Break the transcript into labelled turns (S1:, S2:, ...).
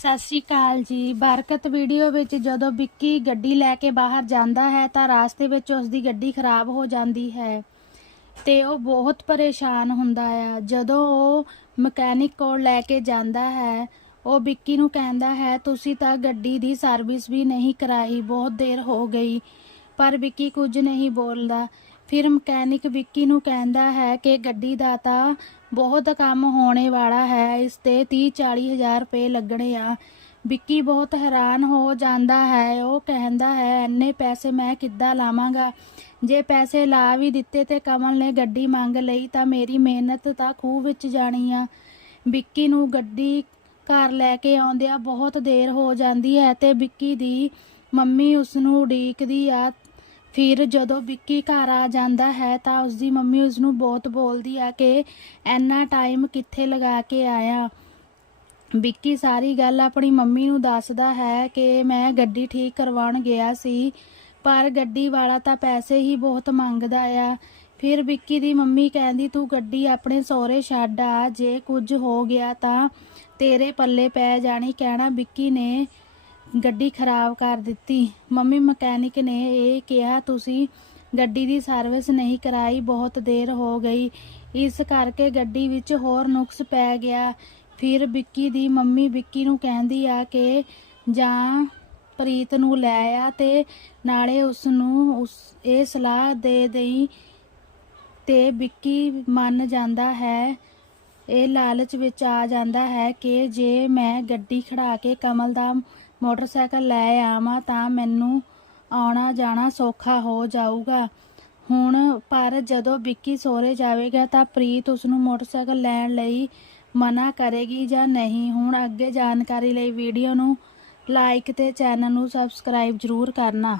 S1: ਸਤਿ ਸ਼੍ਰੀ ਅਕਾਲ ਜੀ। ਬਰਕਤ ਵੀਡੀਓ ਵਿੱਚ ਜਦੋਂ ਵਿੱਕੀ ਗੱਡੀ ਲੈ ਕੇ ਬਾਹਰ ਜਾਂਦਾ ਹੈ ਤਾਂ ਰਾਸਤੇ ਵਿੱਚ ਉਸ ਦੀ ਗੱਡੀ ਖਰਾਬ ਹੋ ਜਾਂਦੀ ਹੈ ਤੇ ਉਹ ਬਹੁਤ ਪਰੇਸ਼ਾਨ ਹੁੰਦਾ ਆ। ਜਦੋਂ ਉਹ ਮਕੈਨਿਕ ਕੋਲ ਲੈ ਕੇ ਜਾਂਦਾ ਹੈ, ਉਹ ਵਿੱਕੀ ਨੂੰ ਕਹਿੰਦਾ ਹੈ, ਤੁਸੀਂ ਤਾਂ ਗੱਡੀ ਦੀ ਸਰਵਿਸ ਵੀ ਨਹੀਂ ਕਰਾਈ, ਬਹੁਤ ਦੇਰ ਹੋ ਗਈ। ਪਰ ਵਿੱਕੀ ਕੁਝ ਨਹੀਂ ਬੋਲਦਾ। ਫਿਰ ਮਕੈਨਿਕ ਵਿੱਕੀ ਨੂੰ ਕਹਿੰਦਾ ਹੈ ਕਿ ਗੱਡੀ ਦਾ ਤਾਂ ਬਹੁਤ ਕੰਮ ਹੋਣੇ ਵਾਲਾ ਹੈ, ਇਸ ਤੇ 30 40 ਹਜ਼ਾਰ ਰੁਪਏ ਲੱਗਣੇ ਆ। ਵਿੱਕੀ ਬਹੁਤ ਹੈਰਾਨ ਹੋ ਜਾਂਦਾ ਹੈ। ਉਹ ਕਹਿੰਦਾ ਹੈ, ਇੰਨੇ ਪੈਸੇ ਮੈਂ ਕਿੱਦਾਂ ਲਾਵਾਂਗਾ? ਜੇ ਪੈਸੇ ਲਾ ਵੀ ਦਿੱਤੇ ਤੇ ਕਮਲ ਨੇ ਗੱਡੀ ਮੰਗ ਲਈ ਤਾਂ ਮੇਰੀ ਮਿਹਨਤ ਤਾਂ ਖੂਹ ਵਿੱਚ ਜਾਣੀ ਆ। ਵਿੱਕੀ ਨੂੰ ਗੱਡੀ ਘਰ ਲੈ ਕੇ ਆਉਂਦਿਆਂ ਬਹੁਤ ਦੇਰ ਹੋ ਜਾਂਦੀ ਹੈ ਤੇ ਵਿੱਕੀ ਦੀ ਮੰਮੀ ਉਸ ਨੂੰ ਉਡੀਕਦੀ ਆ ਫਿਰ ਜਦੋਂ ਵਿੱਕੀ ਘਰ ਆ ਜਾਂਦਾ ਹੈ ਤਾਂ ਉਸਦੀ ਮੰਮੀ ਉਸ ਨੂੰ ਬਹੁਤ ਬੋਲਦੀ ਆ ਕਿ ਐਨਾ ਟਾਈਮ ਕਿੱਥੇ ਲਗਾ ਕੇ ਆਇਆ। ਵਿੱਕੀ ਸਾਰੀ ਗੱਲ ਆਪਣੀ ਮੰਮੀ ਨੂੰ ਦੱਸਦਾ ਹੈ ਕਿ ਮੈਂ ਗੱਡੀ ਠੀਕ ਕਰਵਾਉਣ ਗਿਆ ਸੀ, ਪਰ ਗੱਡੀ ਵਾਲਾ ਤਾਂ ਪੈਸੇ ਹੀ ਬਹੁਤ ਮੰਗਦਾ ਆ। ਫਿਰ ਵਿੱਕੀ ਦੀ ਮੰਮੀ ਕਹਿੰਦੀ, ਤੂੰ ਗੱਡੀ ਆਪਣੇ ਸਹੁਰੇ ਛੱਡ ਆ, ਜੇ ਕੁਝ ਹੋ ਗਿਆ ਤਾਂ ਤੇਰੇ ਪੱਲੇ ਪੈ ਜਾਣੀ। ਕਹਿਣਾ ਵਿੱਕੀ ਨੇ ਗੱਡੀ ਖਰਾਬ ਕਰ ਦਿੱਤੀ। ਮੰਮੀ ਮਕੈਨਿਕ ਨੇ ਇਹ ਕਿਹਾ, ਤੁਸੀਂ ਗੱਡੀ ਦੀ ਸਰਵਿਸ ਨਹੀਂ ਕਰਾਈ, ਬਹੁਤ ਦੇਰ ਹੋ ਗਈ। ਇਸ ਕਰਕੇ ਗੱਡੀ ਵਿੱਚ ਹੋਰ ਨੁਕਸ ਪੈ ਗਿਆ। ਫਿਰ ਵਿੱਕੀ ਦੀ ਮੰਮੀ ਵਿੱਕੀ ਨੂੰ ਕਹਿੰਦੀ ਆ ਕਿ ਜਾਂ ਪ੍ਰੀਤ ਨੂੰ ਲੈ ਆ ਤੇ ਨਾਲੇ ਉਸ ਨੂੰ ਉਸ, ਇਹ ਸਲਾਹ ਦੇ ਦੇਈ ਤੇ ਵਿੱਕੀ ਮੰਨ ਜਾਂਦਾ ਹੈ, ਇਹ ਲਾਲਚ ਵਿੱਚ ਆ ਜਾਂਦਾ ਹੈ ਕਿ ਜੇ ਮੈਂ ਗੱਡੀ ਖੜਾ ਕੇ ਕਮਲ ਦਾ ਮੋਟਰਸਾਈਕਲ ਲੈ ਆਵਾਂ ਤਾਂ ਮੈਨੂੰ ਆਉਣਾ ਜਾਣਾ ਸੌਖਾ ਹੋ ਜਾਊਗਾ। ਹੁਣ ਪਰ ਜਦੋਂ ਵਿੱਕੀ ਸੋਰੇ ਜਾਵੇਗਾ ਤਾਂ ਪ੍ਰੀਤ ਉਸ ਨੂੰ ਮੋਟਰਸਾਈਕਲ ਲੈਣ ਲਈ ਮਨਾ ਕਰੇਗੀ ਜਾਂ ਨਹੀਂ? ਹੁਣ ਅੱਗੇ ਜਾਣਕਾਰੀ ਲਈ ਵੀਡੀਓ ਨੂੰ ਲਾਈਕ ਤੇ ਚੈਨਲ ਨੂੰ ਸਬਸਕ੍ਰਾਈਬ ਜ਼ਰੂਰ ਕਰਨਾ।